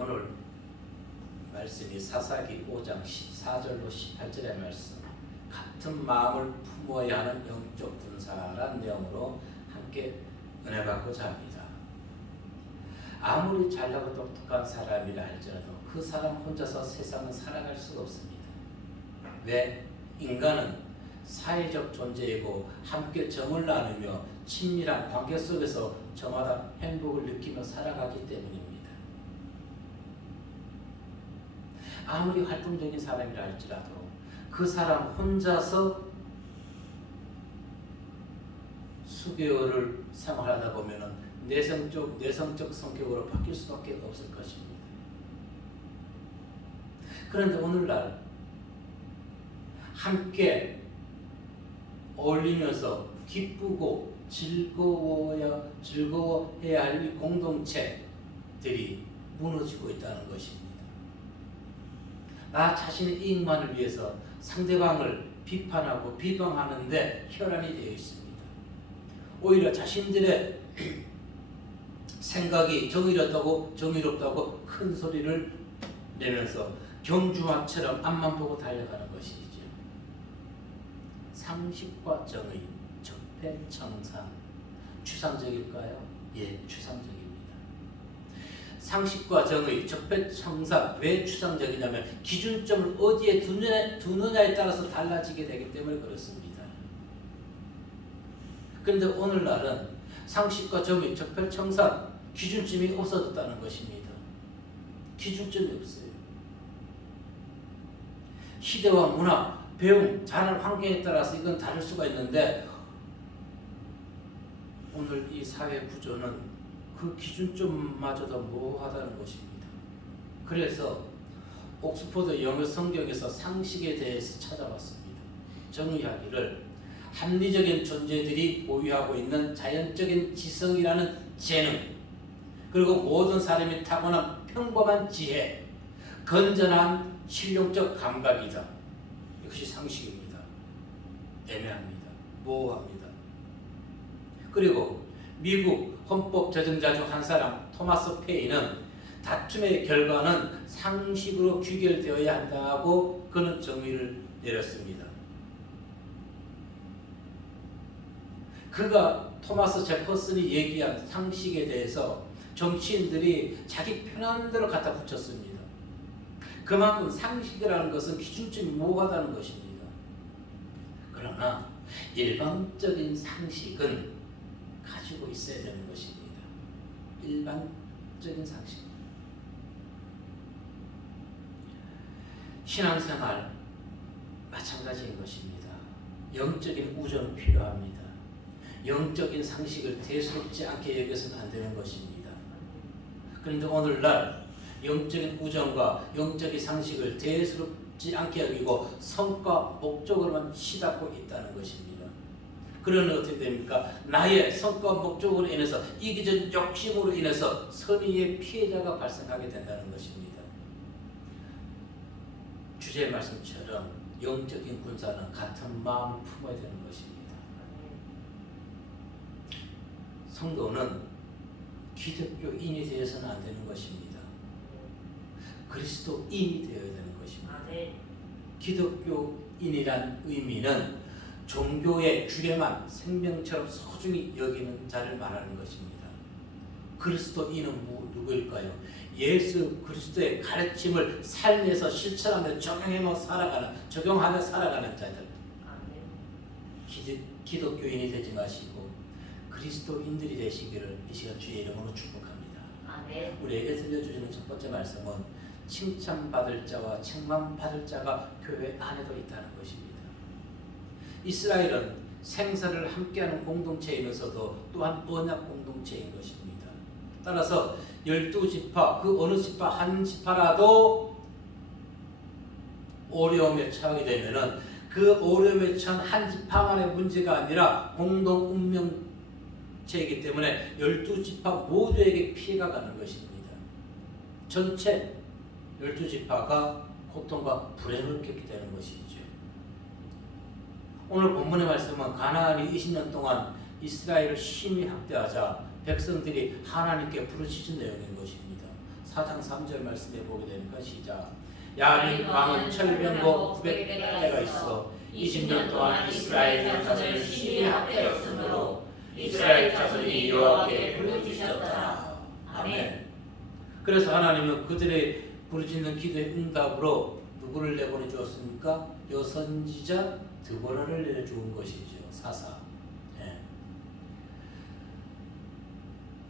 오늘 말씀이 사사기 5장 14절로 18절의 말씀, 같은 마음을 품어야 하는 영적 군사란 내용으로 함께 은혜 받고자 합니다. 아무리 잘나고 똑똑한 사람이라 할지라도 그 사람 혼자서 세상은 살아갈 수가 없습니다. 왜? 인간은 사회적 존재이고 함께 정을 나누며 친밀한 관계 속에서 저마다 행복을 느끼며 살아가기 때문입니다. 아무리 활동적인 사람이라 할지라도 그 사람 혼자서 수개월을 생활하다 보면 내성적 성격으로 바뀔 수밖에 없을 것입니다. 그런데 오늘날 함께 어울리면서 기쁘고 즐거워해야 할 이 공동체들이 무너지고 있다는 것입니다. 나 자신의 이익만을 위해서 상대방을 비판하고 비방하는데 혈안이 되어 있습니다. 오히려 자신들의 생각이 정의롭다고 큰 소리를 내면서 경주마처럼 앞만 보고 달려가는 것이죠. 상식과 정의, 적폐청산, 추상적일까요? 예, 추상적입니다. 상식과 정의, 적폐청산, 왜 추상적이냐면 기준점을 어디에 두느냐에 따라서 달라지게 되기 때문에 그렇습니다. 그런데 오늘날은 상식과 정의, 적폐청산, 기준점이 없어졌다는 것입니다. 기준점이 없어요. 시대와 문화, 배움, 자랄 환경에 따라서 이건 다를 수가 있는데 오늘 이 사회 구조는 그 기준점마저도 모호하다는 것입니다. 그래서 옥스퍼드 영어 성경에서 상식에 대해서 찾아봤습니다. 정의하기를 합리적인 존재들이 보유하고 있는 자연적인 지성이라는 재능, 그리고 모든 사람이 타고난 평범한 지혜, 건전한 실용적 감각이다. 이것이 상식입니다. 애매합니다. 모호합니다. 그리고 미국 헌법 제정자 중 한 사람 토마스 페이는 다툼의 결과는 상식으로 귀결되어야 한다고 그는 정의를 내렸습니다. 그가 토마스 제퍼슨이 얘기한 상식에 대해서 정치인들이 자기 편한 대로 갖다 붙였습니다. 그만큼 상식이라는 것은 기준점이 모호하다는 것입니다. 그러나 일반적인 상식은 가지고 있어야 되는 것입니다. 일반적인 상식. 신앙생활 마찬가지인 것입니다. 영적인 우정은 필요합니다. 영적인 상식을 대수롭지 않게 여겨서는 안 되는 것입니다. 그런데 오늘날 영적인 우정과 영적인 상식을 대수롭지 않게 여기고 성과 목적으로만 치닫고 있다는 것입니다. 그러면 어떻게 됩니까? 나의 성과 목적으로 인해서 이기적 욕심으로 인해서 선의의 피해자가 발생하게 된다는 것입니다. 주제의 말씀처럼 영적인 군사는 같은 마음을 품어야 되는 것입니다. 성도는 기독교인이 되어서는 안 되는 것입니다. 그리스도인이 되어야 되는 것입니다. 기독교인이란 의미는 종교의 주례만 생명처럼 소중히 여기는 자를 말하는 것입니다. 그리스도인은 누구일까요? 예수 그리스도의 가르침을 삶에서 실천하며 적용하며 살아가는 자들. 기독교인이 되지 마시고 그리스도인들이 되시기를 이 시간 주의 이름으로 축복합니다. 우리에게 들려주시는 첫 번째 말씀은 칭찬받을 자와 책망받을 자가 교회 안에도 있다는 것입니다. 이스라엘은 생사를 함께하는 공동체이면서도 또한 언약 공동체인 것입니다. 따라서 12지파 그 어느 지파 한 지파라도 어려움에 처하게 되면은 그 어려움에 처한 한 지파만의 문제가 아니라 공동 운명체이기 때문에 12지파 모두에게 피해가 가는 것입니다. 전체 12지파가 고통과 불행을 겪게 되는 것이죠. 오늘 본문의 말씀은 가나안이 20년 동안 이스라엘을 심히 학대하자 백성들이 하나님께 부르짖은 내용인 것입니다. 4장 3절 말씀해 보게 되니까 시작. 야빈 왕은 철병거 900대가 있어 20년 동안 이스라엘 자손을 심히 학대했으므로 이스라엘 자손이 여호와께 부르짖었더라. 아멘. 그래서 하나님은 그들의 부르짖는 기도의 응답으로 누구를 내보내 주었습니까? 여선지자 드보라를 내려주은 것이죠. 사사. 예.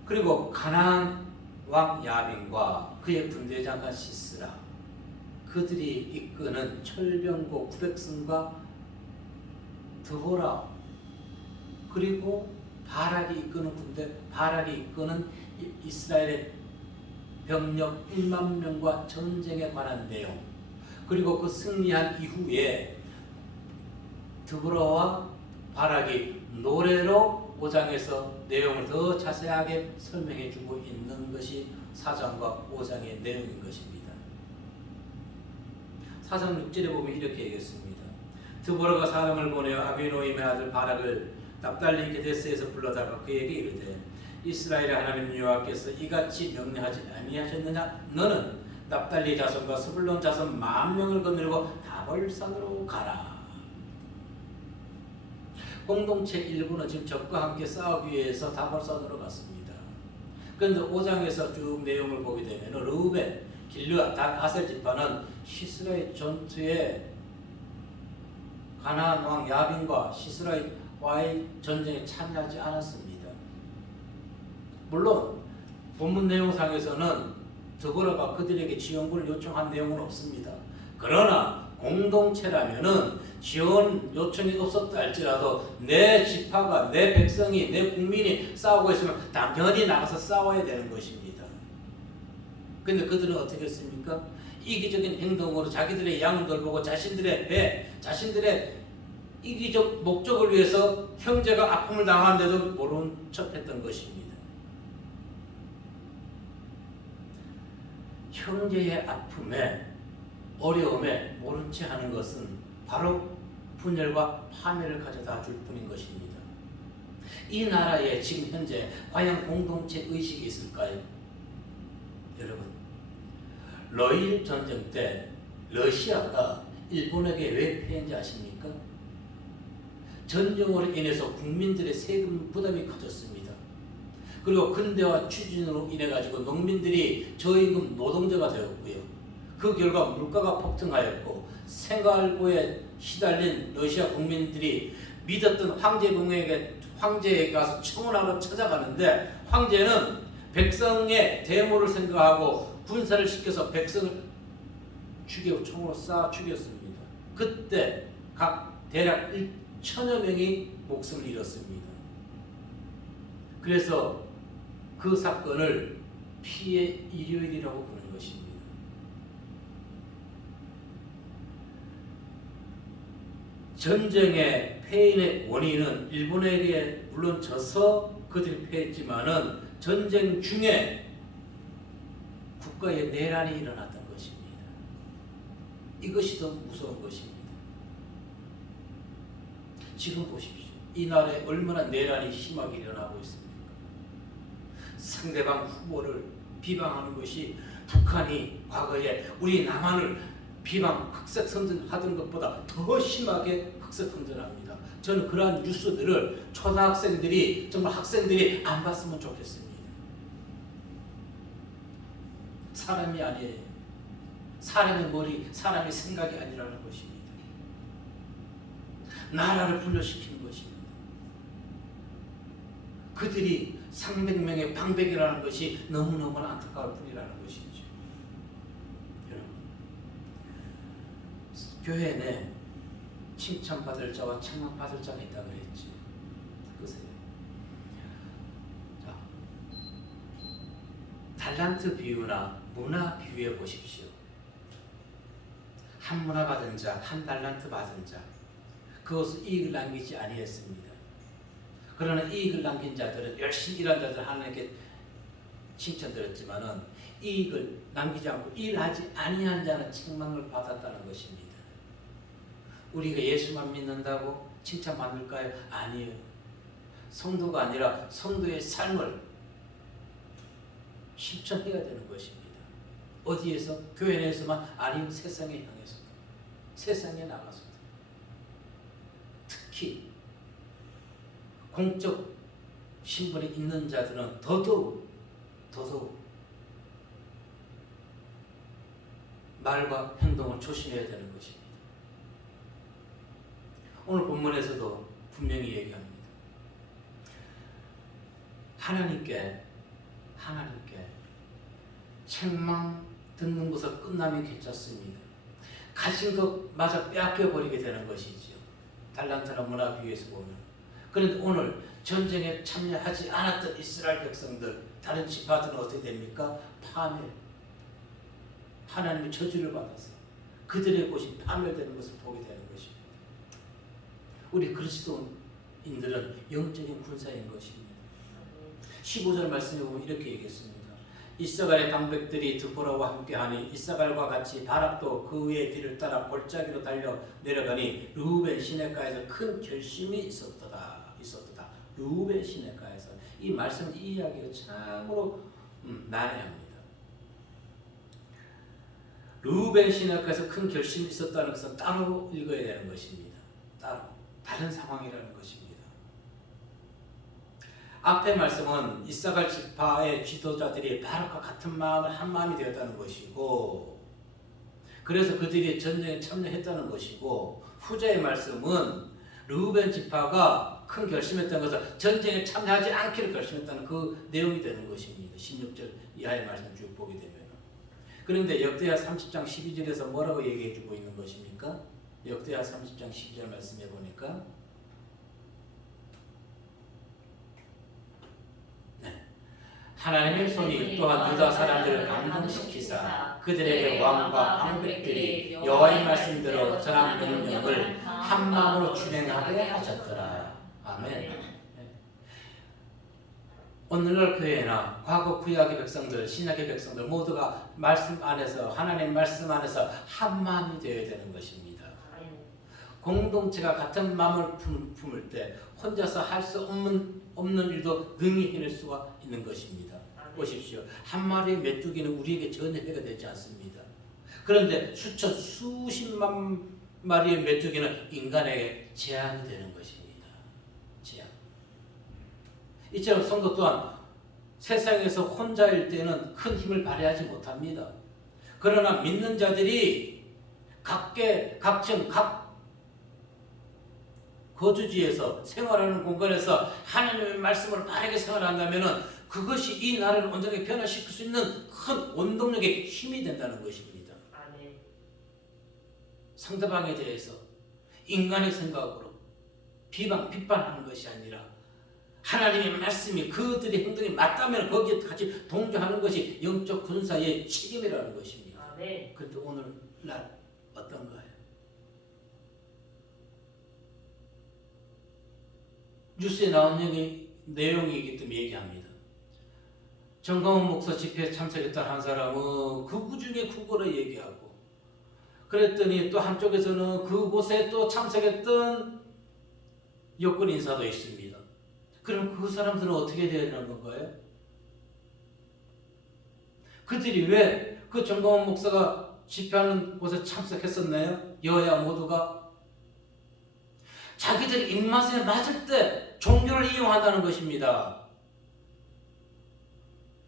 그리고 가나안 왕 야빈과 그의 군대 장관 시스라, 그들이 이끄는 철병거 900승과 드보라, 그리고 바락이 이끄는 군대, 바락이 이끄는 이스라엘의 병력 1만 명과 전쟁에 관한 내용, 그리고 그 승리한 이후에 드보라와 바락이 노래로 5장에서 내용을 더 자세하게 설명해 주고 있는 것이 4장과 5장의 내용인 것입니다. 4장 6절에 보면 이렇게 얘기했습니다. 드보라가 사람을 보내어 아비노임의 아들 바락을 납달리 게데스에서 불러다가 그에게 이르되 이스라엘의 하나님 여호와께서 이같이 명령하지 아니하셨느냐? 너는 납달리 자손과 스불론 자손 10,000명을 거느리고 다볼산으로 가라. 공동체 일부는 지금 적과 함께 싸우기 위해서 다볼산으로 갔습니다. 그런데 5장에서 쭉 내용을 보게 되면 르우벤, 길르앗, 단, 아셀 지파는 시스라의 전투에 가나안 왕 야빈과 시스라와의 전쟁에 참여하지 않았습니다. 물론 본문 내용상에서는 드보라가 그들에게 지원군을 요청한 내용은 없습니다. 그러나 공동체라면은 지원 요청이 없었다 할지라도 내 지파가, 내 백성이, 내 국민이 싸우고 있으면 당연히 나가서 싸워야 되는 것입니다. 근데 그들은 어떻게 했습니까? 이기적인 행동으로 자기들의 양을 돌보고 자신들의 배, 자신들의 이기적 목적을 위해서 형제가 아픔을 당하는데도 모른 척했던 것입니다. 형제의 아픔에, 어려움에 모른 채 하는 것은 바로 분열과 파멸을 가져다 줄 뿐인 것입니다. 이 나라에 지금 현재 과연 공동체 의식이 있을까요? 여러분, 러일 전쟁 때 러시아가 일본에게 왜 패했는지 아십니까? 전쟁으로 인해서 국민들의 세금 부담이 커졌습니다. 그리고 근대화 추진으로 인해 가지고 농민들이 저임금 노동자가 되었고요. 그 결과 물가가 폭등하였고 생활고에 시달린 러시아 국민들이 믿었던 황제에게 가서 청혼하러 찾아가는데 황제는 백성의 대모를 생각하고 군사를 시켜서 백성을 죽이고 총으로 쏴 죽였습니다. 그때 각 대략 1,000여 명이 목숨을 잃었습니다. 그래서 그 사건을 피해 일요일이라고 부르는 것입니다. 전쟁의 패인의 원인은 일본에게 물론 져서 그들이 패했지만은 전쟁 중에 국가의 내란이 일어났던 것입니다. 이것이 더 무서운 것입니다. 지금 보십시오. 이 나라에 얼마나 내란이 심하게 일어나고 있습니까? 상대방 후보를 비방하는 것이 북한이 과거에 우리 남한을 흑색선전하던 것보다 더 심하게 흑색선전합니다. 저는 그러한 뉴스들을 초등학생들이, 정말 학생들이 안 봤으면 좋겠습니다. 사람이 아니에요. 사람의 머리, 사람의 생각이 아니라는 것입니다. 나라를 분열시키는 것입니다. 그들이 300명의 방백이라는 것이 너무너무 안타까울 뿐이라는 것이죠. 여러분, 교회 내 칭찬받을 자와 책망받을 자가 있다고 그랬지. 보세요. 자, 달란트 비유나 문화 비유해 보십시오. 한 문화 받은 자, 한 달란트 받은 자, 그것을 이익을 남기지 아니했습니다. 그러나 이익을 남긴 자들은, 열심히 일한 자들 하나님께 칭찬드렸지만은 이익을 남기지 않고 일하지 아니한 자는 책망을 받았다는 것입니다. 우리가 예수만 믿는다고 칭찬받을까요? 아니에요. 성도가 아니라 성도의 삶을 실천해야 되는 것입니다. 어디에서? 교회 내에서만 아니면 세상에 향해서도, 세상에 나가서도. 특히 공적 신분이 있는 자들은 더더욱 말과 행동을 조심해야 되는 것입니다. 오늘 본문에서도 분명히 얘기합니다. 하나님께 책망 듣는 것을 끝나면 괜찮습니다. 가진 것마저 빼앗겨버리게 되는 것이지요. 달란트나 문화 비유에서 보면. 그런데 오늘 전쟁에 참여하지 않았던 이스라엘 백성들, 다른 지파들은 어떻게 됩니까? 파멸. 하나님의 저주를 받아서 그들의 곳이 파멸되는 것을 보게 되는 것입니다. 우리 그리스도인들은 영적인 군사인 것입니다. 15절 말씀에 보면 이렇게 얘기했습니다. 이스라엘의 방백들이 드보라와 함께하니 이스라엘과 같이 바락도 그 위의 뒤를 따라 골짜기로 달려 내려가니 르우벤 시내가에서 큰 결심이 있었도다. 르우벤 시내가에서. 이 말씀, 이 이야기가 참으로 난해합니다. 르우벤 시내가에서 큰 결심이 있었다는 것은 따로 읽어야 되는 것입니다. 따로 다른 상황이라는 것입니다. 앞의 말씀은 이사갈 지파의 지도자들이 바락과 같은 마음을 한 마음이 되었다는 것이고, 그래서 그들이 전쟁에 참여했다는 것이고, 후자의 말씀은 르우벤 지파가 큰 결심했다는 것은 전쟁에 참여하지 않기를 결심했다는 그 내용이 되는 것입니다. 16절 이하의 말씀 쭉 보게 되면. 그런데 역대하 30장 12절에서 뭐라고 얘기해 주고 있는 것입니까? 역대하 30장 12절 말씀해 보니까 하나님의 손이 또한 유다 사람들을 감동시키사 그들에게 왕과 방백들이 여호와의 말씀대로 전한 명령을 한 마음으로 준행하게 하셨더라. 아멘. 오늘날 교회나 과거 구약의 백성들, 신약의 백성들 모두가 말씀 안에서, 하나님 말씀 안에서 한 마음이 되어야 되는 것입니다. 공동체가 같은 마음을 품을 때 혼자서 할 수 없는 일도 능히 해낼 수가 있는 것입니다. 보십시오. 한 마리의 메뚜기는 우리에게 전혀 해가 되지 않습니다. 그런데 수십만 마리의 메뚜기는 인간에게 재앙이 되는 것입니다. 재앙. 이처럼 성도 또한 세상에서 혼자일 때는 큰 힘을 발휘하지 못합니다. 그러나 믿는 자들이 각층, 각 거주지에서 생활하는 공간에서 하나님의 말씀을 바르게 생활한다면 그것이 이 나라를 온전하게 변화시킬 수 있는 큰 원동력의 힘이 된다는 것입니다. 상대방에 대해서 인간의 생각으로 비판하는 것이 아니라 하나님의 말씀이 그들의 행동이 맞다면 거기에 같이 동조하는 것이 영적 군사의 책임이라는 것입니다. 그런데 오늘날 어떤가요? 뉴스에 나온 내용이기 때문에 얘기합니다. 정강훈 목사 집회에 참석했던 한 사람은 극우 중에 극우를 얘기하고, 그랬더니 또 한쪽에서는 그곳에 또 참석했던 여권 인사도 있습니다. 그럼 그 사람들은 어떻게 되어야 되는 건가요? 그들이 왜 그 정강훈 목사가 집회하는 곳에 참석했었나요? 여야 모두가 자기들 입맛에 맞을 때 종교를 이용한다는 것입니다.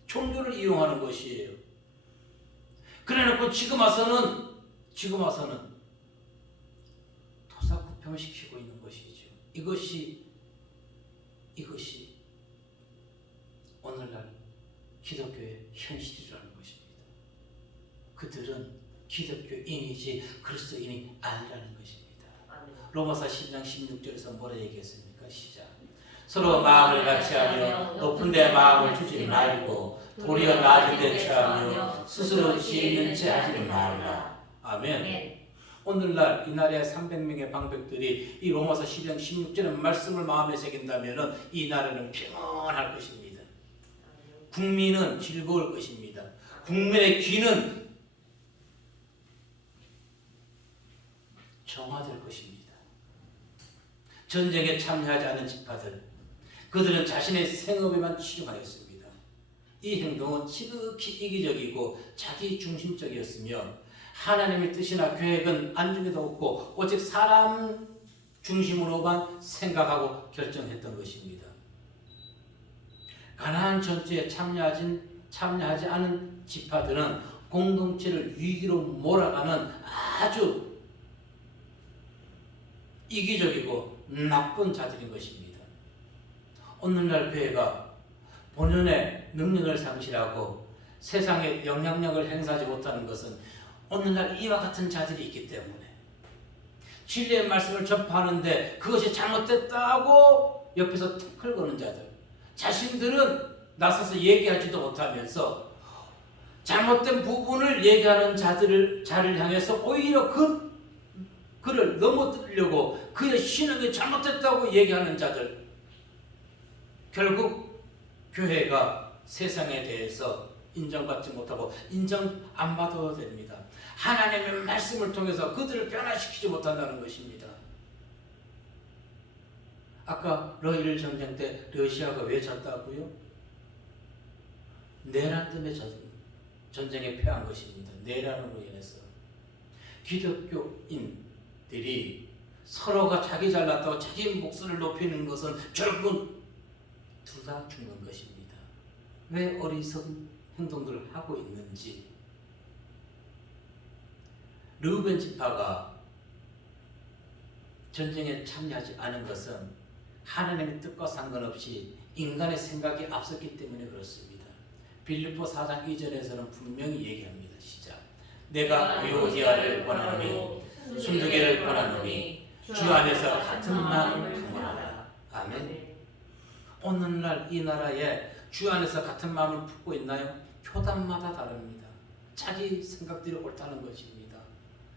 종교를 이용하는 것이에요. 그래놓고 지금 와서는 토사구평시키고 있는 것이죠. 이것이 오늘날 기독교의 현실이라는 것입니다. 그들은 기독교인이지 그리스도인이 아니라는 것입니다. 로마서 10장 16절에서 뭐라 얘기했습니까? 시작. 서로 마음을 같이하며 높은 데 마음을 주지 말고 도리어 낮은 데 처하며 스스로 지혜 있는 채 하지 말라. 아멘. 오늘날 이 나라의 300명의 방백들이 이 로마서 10장 16절의 말씀을 마음에 새긴다면 이 나라는 평안할 것입니다. 국민은 즐거울 것입니다. 국민의 귀는 정화될 것입니다. 전쟁에 참여하지 않은 지파들, 그들은 자신의 생업에만 치중하였습니다. 이 행동은 지극히 이기적이고 자기 중심적이었으며 하나님의 뜻이나 계획은 안중에도 없고 오직 사람 중심으로만 생각하고 결정했던 것입니다. 가나안 전투에 참여하지 않은 지파들은 공동체를 위기로 몰아가는 아주 이기적이고 나쁜 자들인 것입니다. 오늘날 교회가 본연의 능력을 상실하고 세상에 영향력을 행사하지 못하는 것은 오늘날 이와 같은 자들이 있기 때문에 진리의 말씀을 접하는데 그것이 잘못됐다고 옆에서 태클 거는 자들, 자신들은 나서서 얘기하지도 못하면서 잘못된 부분을 얘기하는 자를 향해서 오히려 그를 넘어뜨리려고 그의 신앙이 잘못됐다고 얘기하는 자들, 결국 교회가 세상에 대해서 인정받지 못하고 인정 안 받아도 됩니다. 하나님의 말씀을 통해서 그들을 변화시키지 못한다는 것입니다. 아까 러일 전쟁 때 러시아가 왜 졌다고요? 내란 때문에 전쟁에 패한 것입니다. 내란으로 인해서 기독교인들이 서로가 자기 잘났다고 자기 목소리를 높이는 것은 결국은 둘 다 죽는 것입니다. 왜 어리석은 행동들을 하고 있는지. 르우벤 지파가 전쟁에 참여하지 않은 것은 하나님의 뜻과 상관없이 인간의 생각이 앞섰기 때문에 그렇습니다. 빌립보 4장 2절에서는 분명히 얘기합니다. 시작. 내가 유오디아를 권하노니 순두개를 권하노니 주 안에서 같은 마음을 품으라. 아멘. 오늘날 이 나라에 주 안에서 같은 마음을 품고 있나요? 교단마다 다릅니다. 자기 생각들이 옳다는 것입니다.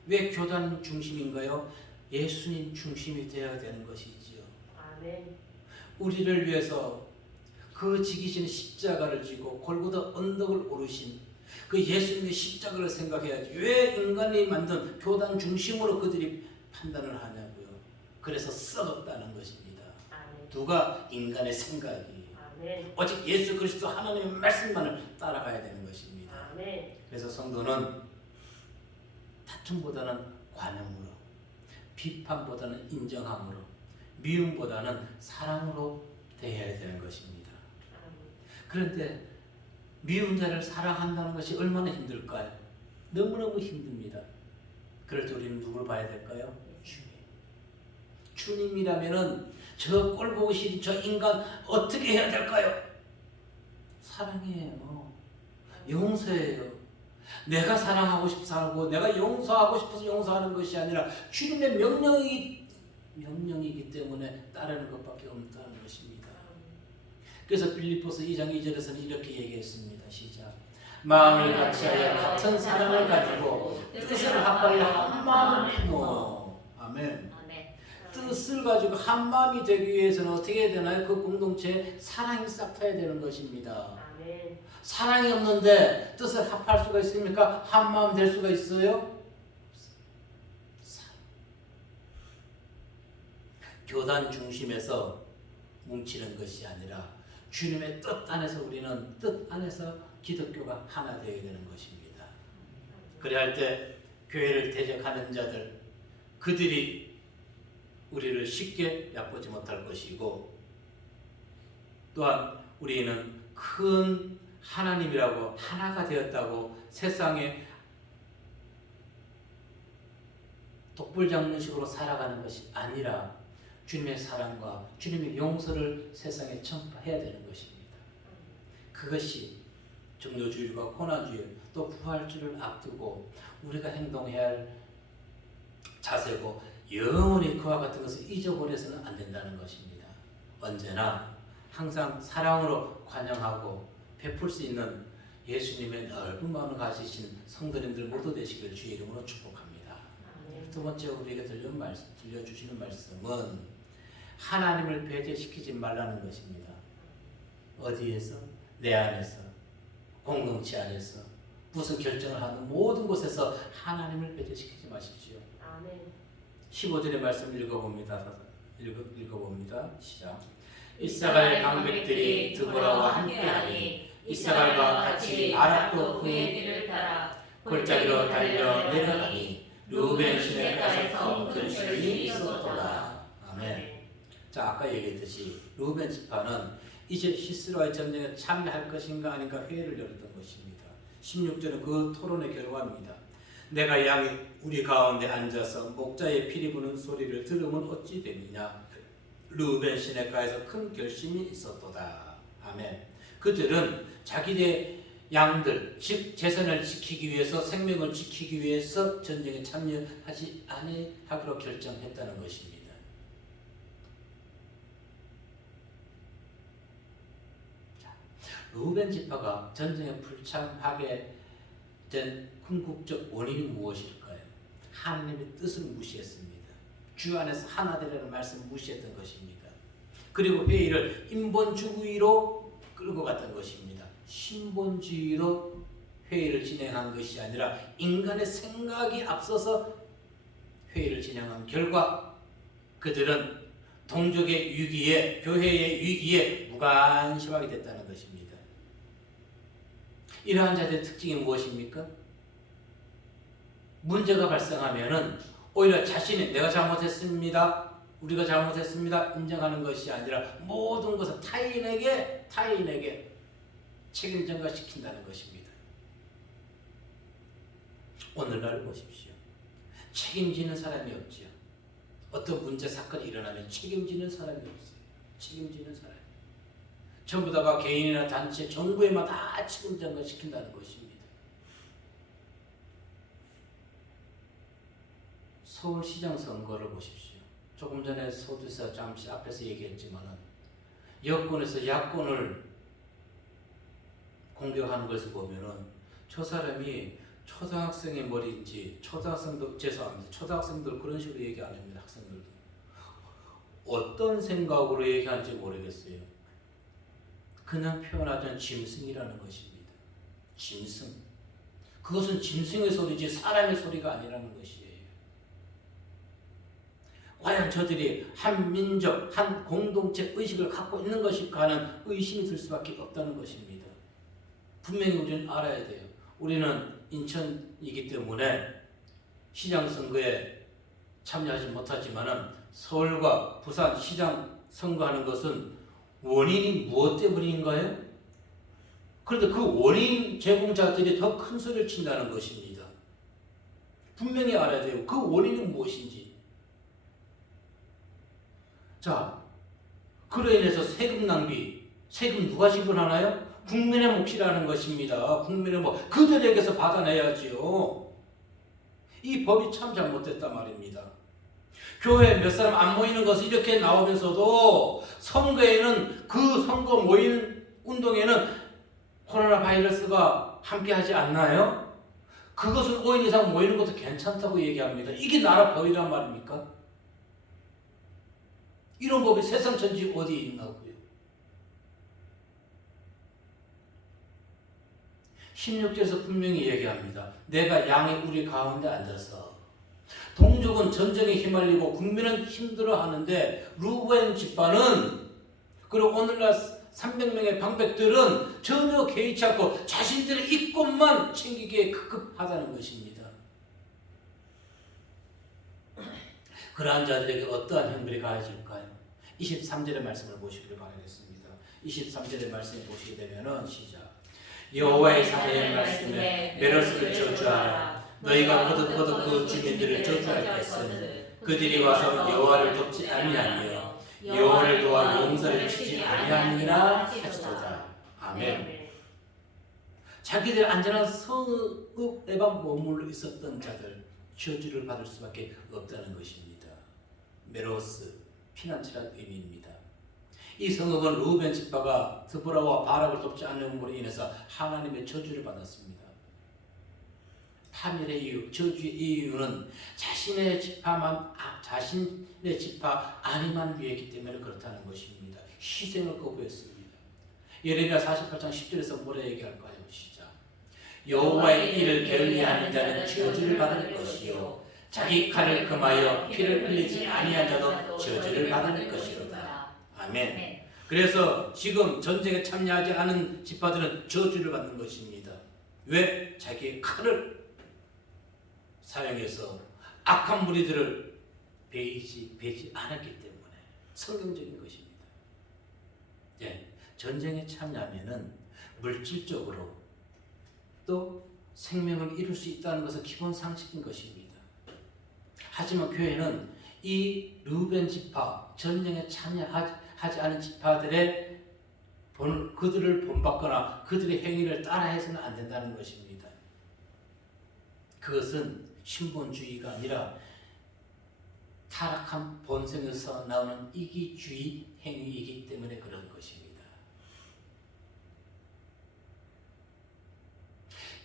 왜 교단 중심인가요? 예수님 중심이 되어야 되는 것이지요. 아멘. 우리를 위해서 그 지기신 십자가를 지고 골고다 언덕을 오르신 그 예수님의 십자가를 생각해야지. 왜 인간이 만든 교단 중심으로 그들이 판단을 하냐고요. 그래서 썩었다는 것입니다. 아멘. 누가 인간의 생각이. 아멘. 오직 예수 그리스도 하나님의 말씀만을 따라가야 되는 것입니다. 아멘. 그래서 성도는 다툼보다는 관용으로, 비판보다는 인정함으로, 미움보다는 사랑으로 대해야 되는 것입니다. 그런데 미운 자를 사랑한다는 것이 얼마나 힘들까요? 너무너무 힘듭니다. 그럴 때 우리는 누구를 봐야 될까요? 주님. 주님이라면은 저 꼴 보기 싫은 저 인간 어떻게 해야 될까요? 사랑해요. 용서해요. 내가 사랑하고 싶어서 내가 용서하고 싶어서 용서하는 것이 아니라 주님의 명령이기 때문에 따르는 것밖에 없다는 것입니다. 그래서 빌립보서 2장 2절에서는 이렇게 얘기했습니다. 시작. 마음을 같이하여 같은 사랑을 가지고 뜻을 합하여 한 마음을 품어. 아멘. 뜻을 가지고 한 마음이 되기 위해서는 어떻게 해야 되나요? 그 공동체에 사랑이 싹 터야 되는 것입니다. 아멘. 사랑이 없는데 뜻을 합할 수가 있습니까? 한 마음 될 수가 있어요? 교단 중심에서 뭉치는 것이 아니라 주님의 뜻 안에서 우리는 뜻 안에서 기독교가 하나 되어야 되는 것입니다. 그래야 할 때 교회를 대적하는 자들, 그들이 우리를 쉽게 얕보지 못할 것이고, 또한 우리는 큰 하나님이라고 하나가 되었다고 세상에 독불장군식으로 살아가는 것이 아니라 주님의 사랑과 주님의 용서를 세상에 전파해야 되는 것입니다. 그것이 종교주의와 고난주의 또 부활주를 앞두고 우리가 행동해야 할 자세고, 영원히 그와 같은 것을 잊어버려서는 안 된다는 것입니다. 언제나 항상 사랑으로 관영하고 베풀 수 있는 예수님의 넓은 마음을 가지신 성도님들 모두 되시길 주의 이름으로 축복합니다. 두 번째 우리에게 들려주시는 말씀은 하나님을 배제시키지 말라는 것입니다. 어디에서? 내 안에서, 공동체 안에서, 무슨 결정을 하는 모든 곳에서 하나님을 배제시키지 마십시오. 아멘. 15절의 말씀 읽어봅니다. 시작. 이스라엘 방백들이 드보라와 함께하니 이사갈과 같이 아락도 그의 길을 따라 골짜기로 달려 내려가니 루벤 시내가에서 결실이 있었도다. 아멘. 자, 아까 얘기했듯이 루벤 지파는 이제 시스라의 전쟁에 참여할 것인가 아닌가 회의를 열었던 것입니다. 16절은 그 토론의 결과입니다. 내가 양이 우리 가운데 앉아서 목자의 피리 부는 소리를 들으면 어찌 되느냐. 루벤 시내가에서 큰 결심이 있었도다. 아멘. 그들은 자기의 양들, 즉 재산을 지키기 위해서, 생명을 지키기 위해서 전쟁에 참여하지 아니하기로 결정했다는 것입니다. 자, 루벤 지파가 전쟁에 불참하게 된 궁극적 원인이 무엇일까요? 하나님의 뜻을 무시했습니다. 주 안에서 하나 되라는 말씀을 무시했던 것입니다. 그리고 회의를 인본주의로 끌고 갔던 것입니다. 신본주의로 회의를 진행한 것이 아니라 인간의 생각이 앞서서 회의를 진행한 결과 그들은 동족의 위기에, 교회의 위기에 무관심하게 됐다는 것입니다. 이러한 자들의 특징이 무엇입니까? 문제가 발생하면은 오히려 자신이 내가 잘못했습니다, 우리가 잘못했습니다 인정하는 것이 아니라 모든 것을 타인에게 책임 전가시킨다는 것입니다. 오늘날 보십시오. 책임지는 사람이 없지요. 어떤 문제 사건이 일어나면 책임지는 사람이 없어요. 책임지는 사람이. 전부 다가 개인이나 단체, 정부에만 다 책임 전가시킨다는 것입니다. 서울시장 선거를 보십시오. 조금 전에 소두에서 잠시 앞에서 얘기했지만 여권에서 야권을 공격하는 것을 보면은 저 사람이 초등학생의 머리인지 초등학생들 그런 식으로 얘기 안 합니다. 학생들도 어떤 생각으로 얘기하는지 모르겠어요. 그냥 표현하자면 짐승이라는 것입니다. 짐승. 그것은 짐승의 소리지 사람의 소리가 아니라는 것이에요. 과연 저들이 한 민족, 한 공동체 의식을 갖고 있는 것일까 하는 의심이 들 수밖에 없다는 것입니다. 분명히 우리는 알아야 돼요. 우리는 인천이기 때문에 시장 선거에 참여하지 못하지만 서울과 부산 시장 선거하는 것은 원인이 무엇 때문인가요? 그런데 그 원인 제공자들이 더 큰 소리를 친다는 것입니다. 분명히 알아야 돼요. 그 원인은 무엇인지. 자, 그로 인해서 세금 낭비, 세금 누가 지불하나요? 국민의 몫이라는 것입니다. 국민의 몫, 그들에게서 받아내야지요. 이 법이 참 잘못됐단 말입니다. 교회 몇 사람 안 모이는 것이 이렇게 나오면서도 선거에는 그 선거 모인 운동에는 코로나 바이러스가 함께하지 않나요? 그것은 5인 이상 모이는 것도 괜찮다고 얘기합니다. 이게 나라 법이란 말입니까? 이런 법이 세상 전체 어디에 있나고요? 16절에서 분명히 얘기합니다. 내가 양의 우리 가운데 앉아서 동족은 전쟁에 휘말리고 국민은 힘들어하는데 루벤 지파는 그리고 오늘날 300명의 방백들은 전혀 개의치 않고 자신들의 이권만 챙기기에 급급하다는 것입니다. 그러한 자들에게 어떠한 형벌이 가해질까요? 23절의 말씀을 보시기를 바라겠습니다. 23절의 말씀을 보시게 되면은 시작. 여호와의 사내의 말씀에 메로스를 저주하라. 너희가 거듭거듭 그 주민들을 저주할 것은 그들이 와서 여호와를 돕지 아니하며 여호와를 도와 용서를 치지 아니하느니라 하시도다. 아멘. 자기들 안전한 성읍에만 머물러 있었던 자들 저주를 받을 수밖에 없다는 것입니다. 메로스, 피난처란 의미입니다. 이 성읍은 루벤 지파가 드보라와 바락을 돕지 않음으로 인해서 하나님의 저주를 받았습니다. 파멸의 이유, 저주의 이유는 자신의 지파 안위만 위했기 때문에 그렇다는 것입니다. 희생을 거부했습니다. 예레미야 48장 10절에서 뭐라 얘기할까요? 시작. 여호와의 일을 게을리하는 자는 저주를 받을 것이요 자기 칼을 금하여 피를 흘리지 아니한 자도 저주를 받을 것이로다. 아멘. 그래서 지금 전쟁에 참여하지 않은 지파들은 저주를 받는 것입니다. 왜? 자기의 칼을 사용해서 악한 무리들을 베지 않았기 때문에. 성경적인 것입니다. 예, 전쟁에 참여하면은 물질적으로 또 생명을 이룰 수 있다는 것은 기본 상식인 것입니다. 하지만 교회는 이 르우벤 지파, 전쟁에 참여하지 않은 지파들의 그들을 본받거나 그들의 행위를 따라해서는 안 된다는 것입니다. 그것은 신본주의가 아니라 타락한 본성에서 나오는 이기주의 행위이기 때문에 그런 것입니다.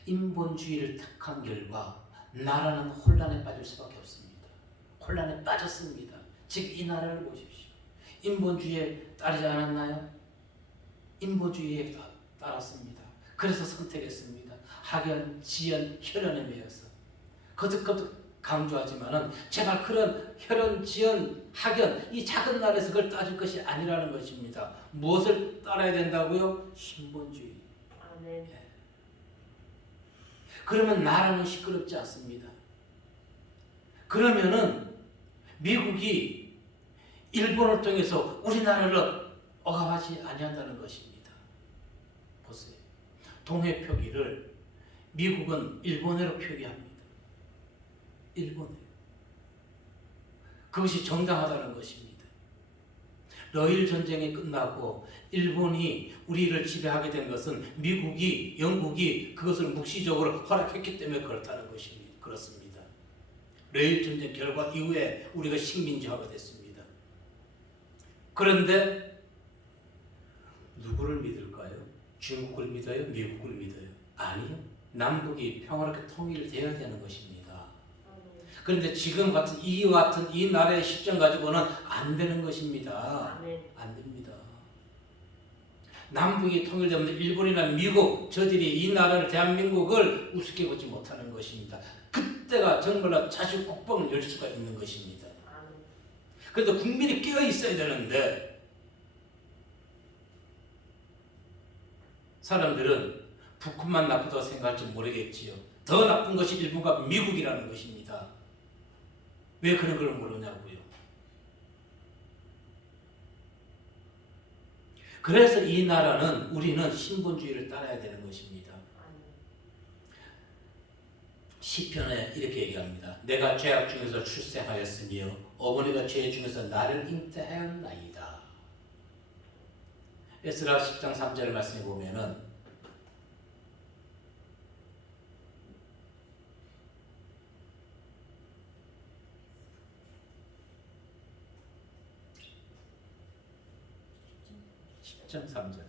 인본주의를 택한 결과 나라는 혼란에 빠질 수밖에 없습니다. 혼란에 빠졌습니다. 지금 이 나라를 보십시오. 인본주의에 따르지 않았나요? 인본주의에 따랐습니다. 그래서 선택했습니다. 학연, 지연, 혈연에 매여서 거듭거듭 강조하지만은 제발 그런 혈연, 지연, 학연 이 작은 나라에서 그걸 따질 것이 아니라는 것입니다. 무엇을 따라야 된다고요? 신본주의. 아멘. 그러면 나라는 시끄럽지 않습니다. 그러면은 미국이 일본을 통해서 우리나라를 억압하지 아니한다는 것입니다. 보세요. 동해 표기를 미국은 일본어로 표기합니다. 일본어. 그것이 정당하다는 것입니다. 러일 전쟁이 끝나고 일본이 우리를 지배하게 된 것은 미국이, 영국이 그것을 묵시적으로 허락했기 때문에 그렇다는 것입니다. 그렇습니다. 러일 전쟁 결과 이후에 우리가 식민지화가 됐습니다. 그런데 누구를 믿을까요? 중국을 믿어요? 미국을 믿어요? 아니요. 남북이 평화롭게 통일되어야 되는 것입니다. 그런데 지금 같은 이와 같은 이 나라의 실정 가지고는 안 되는 것입니다. 아멘. 안 됩니다. 남북이 통일되면 일본이나 미국 저들이 이 나라를 대한민국을 우습게 보지 못하는 것입니다. 그때가 정말로 자주 국방을 열 수가 있는 것입니다. 아멘. 그래도 국민이 깨어 있어야 되는데 사람들은 북한만 나쁘다고 생각할지 모르겠지요. 더 나쁜 것이 일본과 미국이라는 것입니다. 왜 그런 걸 모르냐고요. 그래서 이 나라는 우리는 신본주의를 따라야 되는 것입니다. 시편에 이렇게 얘기합니다. 내가 죄악 중에서 출생하였으며 어머니가 죄 중에서 나를 잉태하였나이다. 에스라 10장 3절 말씀에 보면은 장 3절.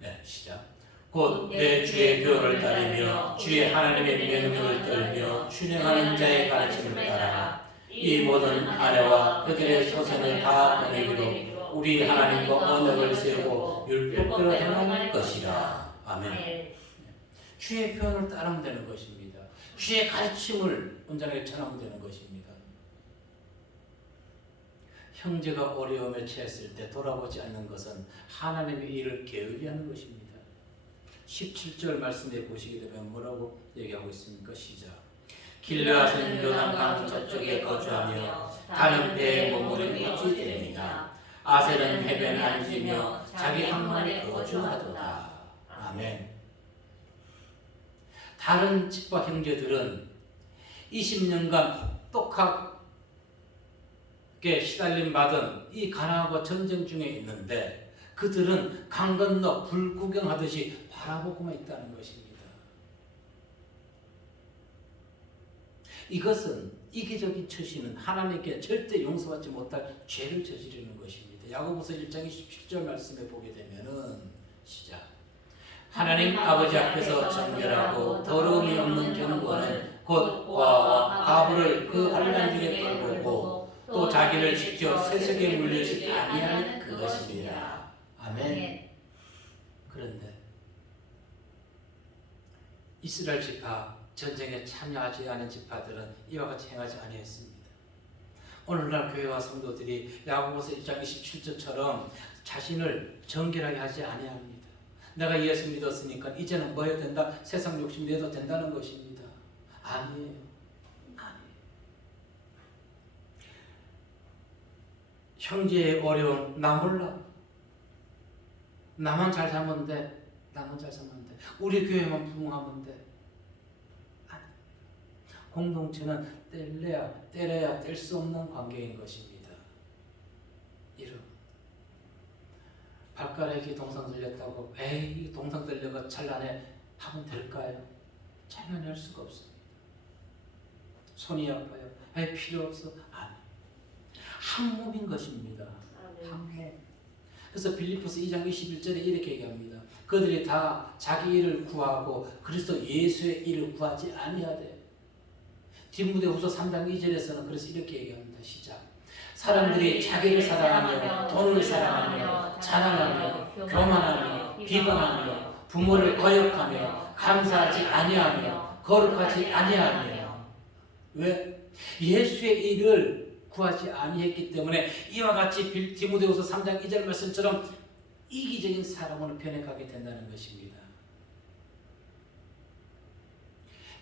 네, 시작. 곧 내 주의 교훈을 따르며 주의 하나님의 명령을 떨며 준행하는 자의 가르침을 따라 이 모든 아내와 그들의 소생을 다 보내기로 우리 하나님과 언약을 세우고 율법대로 행할 것이라. 아멘. 주의 표현을 따르면 되는 것입니다. 주의 가르침을 온전하게 전하면 되는 것입니다. 형제가 어려움에 처했을 때 돌아보지 않는 것은 하나님의 일을 게을리하는 것입니다. 17절 말씀에 보시게 되면 뭐라고 얘기하고 있습니까? 시작. 길르앗은 요단강 저쪽에 거주하며 다른 배에 머무르는 어찌 되느냐. 아셀은 해변에 앉으며 자기 항만에 거주하도다. 아멘. 다른 지파 형제들은 20년간 혹독하게 시달림 받은 이 가나안과 전쟁 중에 있는데 그들은 강 건너 불 구경하듯이 바라보고만 있다는 것입니다. 이것은 이기적인 처신은 하나님께 절대 용서받지 못할 죄를 저지르는 것입니다. 야고보서 1장 27절 말씀에 보게 되면은 시작. 하나님 아버지 앞에서 정결하고 더러움이 없는 경고는 곧 과와 가부를 그 환난 중에 돌보고 또 자기를 지켜 세속에 물리지 아니하는 그것입니다. 아멘. 그런데 이스라엘 지파 전쟁에 참여하지 않은 지파들은 이와 같이 행하지 아니했습니다. 오늘날 교회와 성도들이 야고보서 1장 27절처럼 자신을 정결하게 하지 아니합니다. 내가 예수 믿었으니까 이제는 뭐 해야 된다? 세상 욕심 내도 된다는 것입니다. 아니에요. 형제의 어려움 나 몰라. 나만 잘 살면 돼. 나만 잘 살면 돼. 우리 교회만 부흥하면 돼. 아니. 공동체는 때려야 뗄 수 없는 관계인 것입니다. 여러분, 발가락이 동상 들렸다고 에이 동상 들려가 찬란해 하면 될까요? 찬란할 수가 없습니다. 손이 아파요. 에이 필요 없어. 아니. 한 몸인 것입니다. 한 몸. 그래서 빌립보서 2장 21절에 이렇게 얘기합니다. 그들이 다 자기 일을 구하고 그리스도 예수의 일을 구하지 아니하되. 디모데후서 3장 2절에서는 그래서 이렇게 얘기합니다. 시작. 사람들이 자기를 사랑하며 돈을 사랑하며 자랑하며 교만하며 비방하며 부모를 거역하며 감사하지 아니하며 거룩하지 아니하며. 왜? 예수의 일을 구하지 아니했기 때문에 이와 같이 디모데후서 3장 2절 말씀처럼 이기적인 사람으로 변해가게 된다는 것입니다.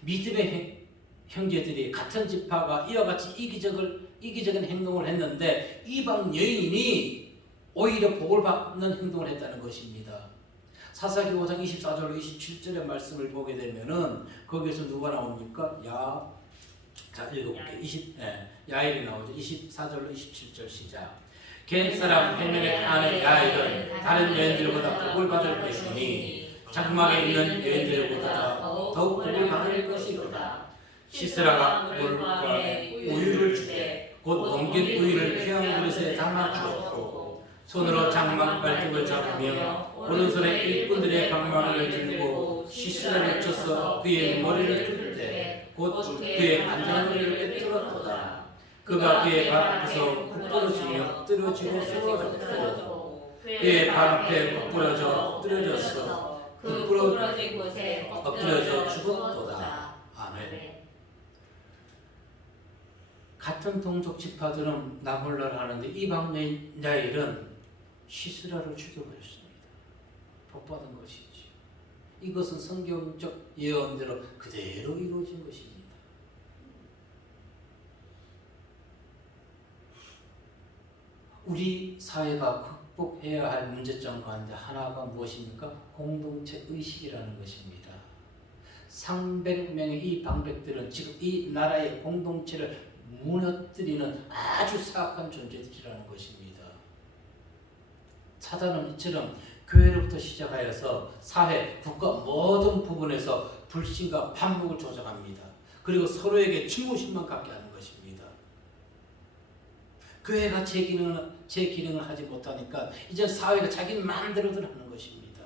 믿음의 형제들이 같은 지파가 이와 같이 이기적인 행동을 했는데 이방 여인이 오히려 복을 받는 행동을 했다는 것입니다. 사사기 5장 24절로 27절의 말씀을 보게 되면은 거기에서 누가 나옵니까? 자 읽어볼게요. 야일이 나오죠. 24절로 27절 시작. 겟사람 해면의 아내 야일은 다른 여인들보다 복을 받을 것이니 장막에 있는 여인들보다 더욱 복을 받을 것이로다. 시스라가 물과 우유를 주되 곧 옮긴 우유를 귀한 그릇에 담아 주었고 손으로 장막 발등을 잡으며 오른손에 일꾼들의 방망이를 들고 시스라를 쳐서 그의 머리를 뚫을 때 곧 그의 안장머리를 꿰뚫었도다. 그가 그의 발 앞에서 굽부러지며 뜨러지고 쓰러졌고 그의 발 앞에 굽부러져 엎드려졌어 굽부러진 곳에 엎드려져 죽었도다. 아멘. 같은 동족 지파들은 나몰라를 하는데 이방 야일은 시스라를 죽여버렸습니다. 복받은 것이지. 이것은 성경적 예언대로 그대로 이루어진 것입니다. 우리 사회가 극복해야 할 문제점 가운데 하나가 무엇입니까? 공동체 의식이라는 것입니다. 300명의 이 방백들은 지금 이 나라의 공동체를 무너뜨리는 아주 사악한 존재들이라는 것입니다. 사단은 이처럼 교회로부터 시작하여서 사회, 국가 모든 부분에서 불신과 반목을 조장합니다. 그리고 서로에게 증오심만 갖게 하는 것입니다. 교회가 제 기능을 하지 못하니까 이제 사회가 자기 마음대로들 하는 것입니다.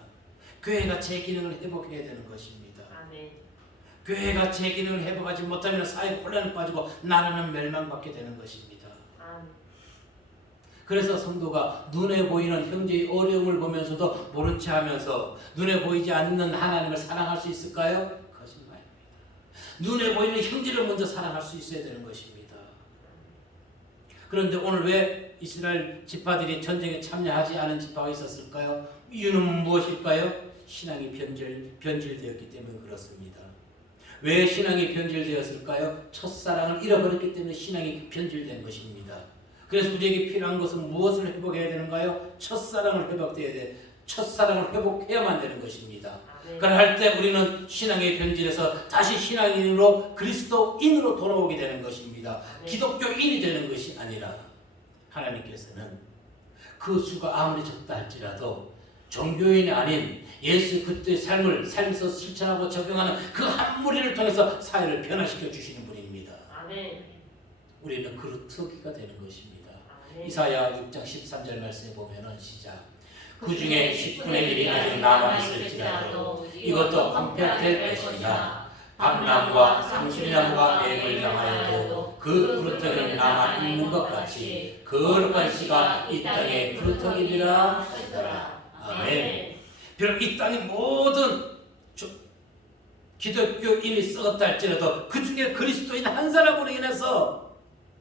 교회가 제 기능을 회복해야 되는 것입니다. 아멘. 교회가 제 기능을 회복하지 못하면 사회 혼란에 빠지고 나라는 멸망받게 되는 것입니다. 아멘. 그래서 성도가 눈에 보이는 형제의 어려움을 보면서도 모른 체 하면서 눈에 보이지 않는 하나님을 사랑할 수 있을까요? 거짓말입니다. 눈에 보이는 형제를 먼저 사랑할 수 있어야 되는 것입니다. 그런데 오늘 왜 이스라엘 지파들이 전쟁에 참여하지 않은 지파가 있었을까요? 이유는 무엇일까요? 신앙이 변질되었기 때문에 그렇습니다. 왜 신앙이 변질되었을까요? 첫사랑을 잃어버렸기 때문에 신앙이 변질된 것입니다. 그래서 우리에게 필요한 것은 무엇을 회복해야 되는가요? 첫사랑을 회복해야 돼. 첫사랑을 회복해야만 되는 것입니다. 그럴 때 우리는 신앙의 변질에서 다시 신앙인으로 그리스도인으로 돌아오게 되는 것입니다. 기독교인이 되는 것이 아니라 하나님께서는 그 수가 아무리 적다 할지라도 종교인이 아닌 예수 그리스도의 삶을 살면서 실천하고 적용하는 그 한 무리를 통해서 사회를 변화시켜 주시는 분입니다. 아멘. 우리는 그루터기가 되는 것입니다. 아멘. 이사야 6장 13절 말씀에 보면은 시작. 그 중에 10분의 1이 아직 남아있을지라도 이것도 황폐될 것이나 밤나무와 상수리나무가 앱을 당하여도 그 구루터기는 남아있는 것 같이 거룩한 씨가 이 땅에 구루터기니라 하시더라. 아멘. 비록 이 땅의 모든 기독교인이 썩었다 할지라도 그 중에 그리스도인 한 사람으로 인해서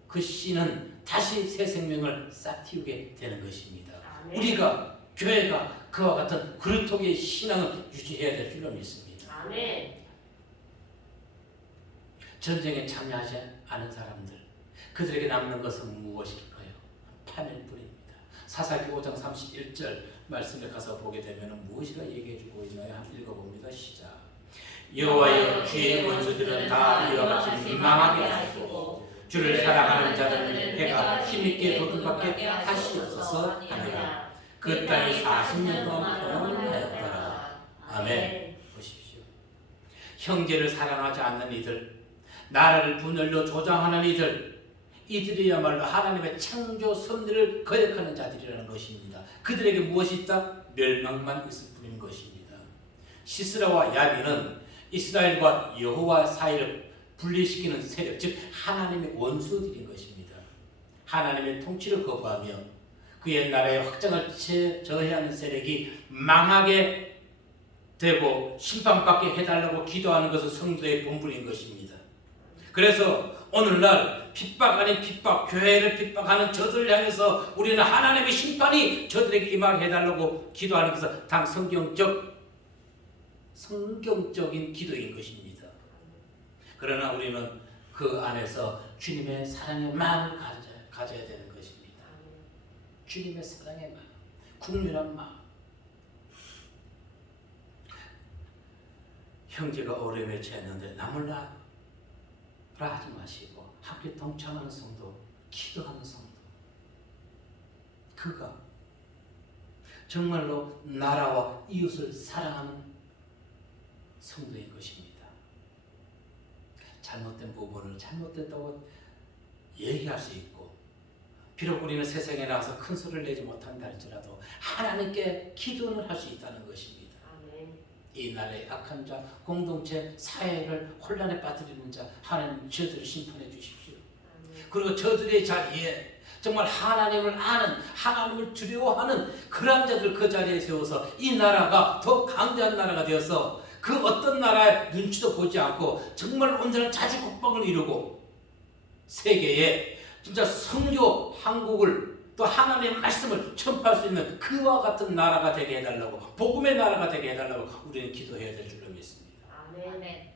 그 씨는 다시 새 생명을 싹틔우게 되는 것입니다. 아멘. 우리가 교회가 그와 같은 그루터기의 신앙을 유지해야 될 줄로 믿습니다. 아멘. 전쟁에 참여하지 않은 사람들, 그들에게 남는 것은 무엇일까요? 파멸뿐입니다. 사사기 5장 31절 말씀에 가서 보게 되면 무엇이라 얘기해주고 있나요? 한번 읽어봅니다. 시작. 여호와여, 주의 원수들은 다 이와 같이 민망하게 하시고 주를 사랑하는 자들은 해가 힘있게 돋음받게 하시옵소서 하니라. 그 땅이 40년 동안 평안하였더라. 아멘. 보십시오. 형제를 사랑하지 않는 이들, 나라를 분열로 조장하는 이들이야말로 하나님의 창조 섭리를 거역하는 자들이라는 것입니다. 그들에게 무엇이 있다? 멸망만 있을 뿐인 것입니다. 시스라와 야빈은 이스라엘과 여호와 사이를 분리시키는 세력, 즉 하나님의 원수들인 것입니다. 하나님의 통치를 거부하며 그의 나라의 확장을 저해하는 세력이 망하게 되고 심판받게 해달라고 기도하는 것은 성도의 본분인 것입니다. 그래서 오늘날 핍박 아닌 핍박, 교회를 핍박하는 저들을 향해서 우리는 하나님의 심판이 저들에게 임하게 해달라고 기도하는 것은 단 성경적인 기도인 것입니다. 그러나 우리는 그 안에서 주님의 사랑의 마음을 가져야 되는 것입니다. 주님의 사랑의 마음, 국률한 마음. 형제가 어려움에 처했는데 나몰라 하지 마시고 함께 동참하는 성도, 기도하는 성도, 그가 정말로 나라와 이웃을 사랑하는 성도인 것입니다. 잘못된 부분을 잘못됐다고 얘기할 수 있고, 비록 우리는 세상에 나와서 큰 소리를 내지 못한다 할지라도 하나님께 기도는 할 수 있다는 것입니다. 이 나라의 악한 자, 공동체, 사회를 혼란에 빠뜨리는 자, 하나님 저들을 심판해 주십시오. 그리고 저들의 자리에 정말 하나님을 아는, 하나님을 두려워하는 그런 자들 그 자리에 세워서 이 나라가 더 강대한 나라가 되어서 그 어떤 나라의 눈치도 보지 않고 정말 온전한 자주국방을 이루고 세계에 진짜 선교 한국을 또 하나님의 말씀을 전파할 수 있는 그와 같은 나라가 되게 해달라고, 복음의 나라가 되게 해달라고 우리는 기도해야 될 줄로 믿습니다. 아멘.